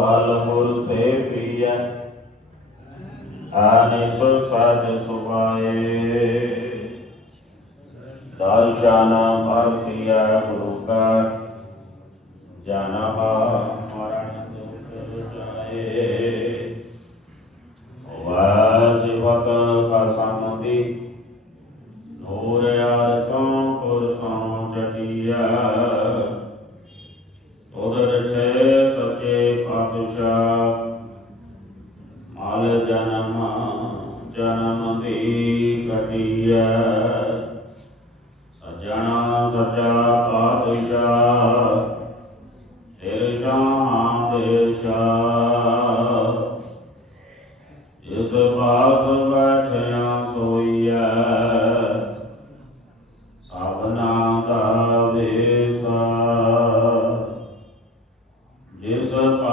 ਫਲ ਮੁਰ ਸੇ ਪੀਐ ਆਨਿਸ ਸਾਜ ਸੁਭਾਏ। ਦਰਸ਼ਨ ਪਾਸੀਆ ਗੁਰੂ ਕਾ ਜਨਮ ਮਰਨ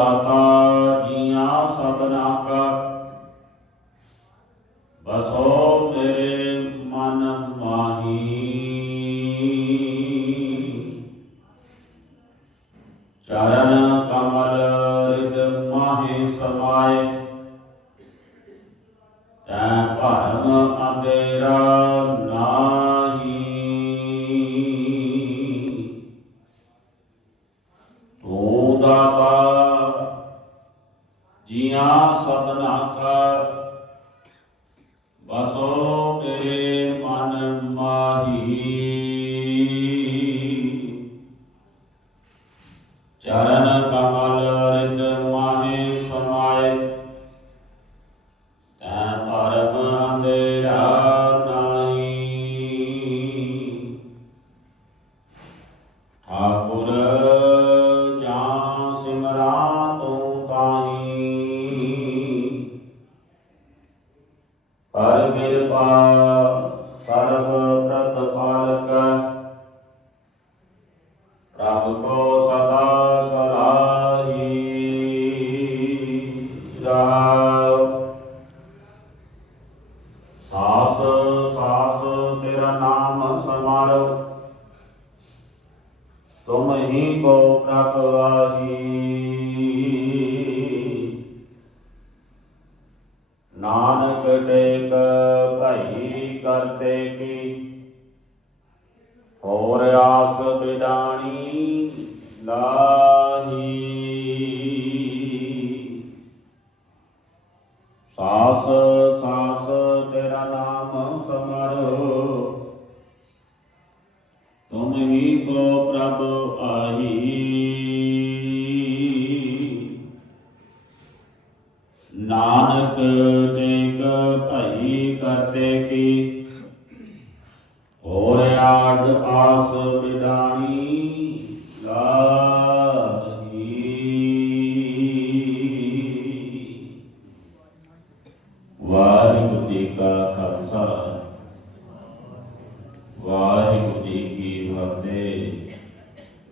ਦਾਤਾ ਜੀਆਂ ਸਭਨਾ ਕਾ। ਬਸੋ ਮੇਰੇ ਮਨ ਮਾਹੀ। ਚਰਨ ਕਮਲ ਰਿਦ ਮਾਹੀ ਸਮਾਏ। ਤੈ ਭਰਮ ਅੰਧੇਰਾ ਨਾਹੀ। ਤੂੰ ਦਾਤਾ ਜੀਆਂ ਸਭਨਾ ਕਾ ਮੇਰੇ ਮਨ ਮਾਹੀ। ਚਰਨ ਕਮਲ ਪਰ ਕਿਰਪਾ ਸਰਬ ਪ੍ਰਤਪਾਲਕ। ਪ੍ਰਭ ਕੋ ਸਦਾ ਸਲਾਹੀ ਰਹਾਉ ਸਾਸ ਸਾਸ ਤੇਰਾ ਨਾਮ ਸਮਾਰੋ। ਤੁਮ ਹੀ ਕੋ ਪ੍ਰਤਵਾਹੀ ਨਾਨਕ ਟੇਕ ਭਾਈ ਕਰਤੇ ਕੀ? ਹੋਰ ਆਸ ਬਿਦਾਣੀ ਲਾ ਭਲਾਈ ਕਰਤੇ ਕੀ? ਹੋਰ ਆਗ ਆਸ ਬਿਦਾਨੀ ਲਾਹੀ। ਵਾਹਿਗੁਰੂ ਜੀ ਕਾ ਖਾਲਸਾ। ਵਾਹਿਗੁਰੂ ਜੀ ਕੀ ਫਤਿਹ।